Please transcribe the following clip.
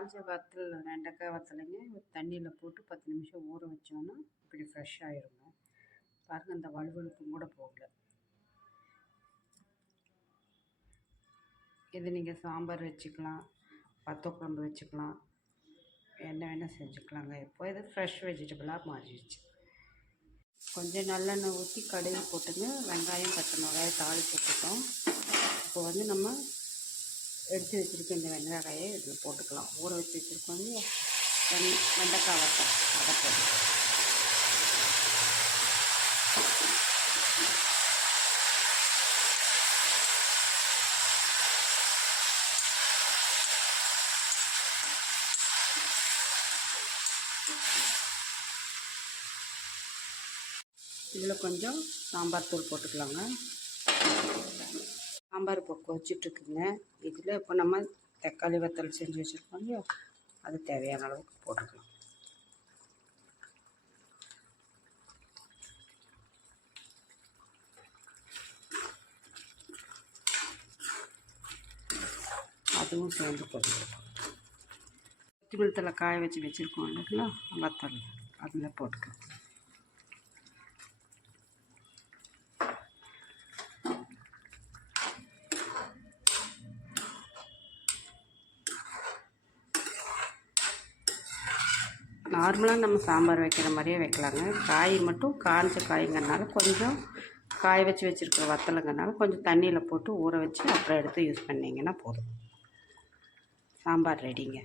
காஞ்ச வத்தல் வெண்டைக்காய் வத்தலைங்க தண்ணியில் போட்டு 10 நிமிஷம் ஊற வச்சோன்னா இப்படி ஃப்ரெஷ் ஆகிருங்க. பாருங்கள், இந்த வலுவலுப்பும் கூட போகல. இது நீங்கள் சாம்பார் வச்சுக்கலாம், வத்த குழம்பு வச்சுக்கலாம், என்ன வேணால் செஞ்சுக்கலாங்க. இப்போ இது ஃப்ரெஷ் வெஜிடபிளாக மாறிடுச்சு. கொஞ்சம் நல்லெண்ணெய் ஊற்றி கடுகு போட்டுங்க, வெங்காயம் பச்சை மிளகாயை தாளித்து போட்டோம். இப்போ நம்ம எடுத்து வச்சுருக்க இந்த வெங்காயை இதில் போட்டுக்கலாம். ஊற வச்சு வச்சுருக்கோம் இல்லையா வெண்டைக்காய் வத்தல், அதை போட்டுக்கலாம். இதில் கொஞ்சம் சாம்பார் தூள் போட்டுக்கலாங்க. சாம்பார் இப்போ கொதிச்சிட்ருக்குங்க. இதில் இப்போ நம்ம தக்காளி வத்தல் செஞ்சு வச்சுருக்கோம் இல்லையா, அது தேவையான அளவுக்கு போட்டுக்கலாம். அதுவும் சேர்ந்து கொதிச்சிருக்கோம். கொத்தமல்லி காய வச்சு வச்சுருக்கோம் இல்லைங்களா வத்தல், அதில் போட்டுக்கலாம். நார்மலாக நம்ம சாம்பார் வைக்கிற மாதிரியே வைக்கலாங்க. காய் மட்டும் காஞ்ச காய்ங்கிறனால கொஞ்சம் காய வச்சு வச்சுருக்கிற வத்தலுங்கிறனால கொஞ்சம் தண்ணியில் போட்டு ஊற வச்சு அப்புறம் எடுத்து யூஸ் பண்ணிங்கன்னா போதும். சாம்பார் ரெடிங்க.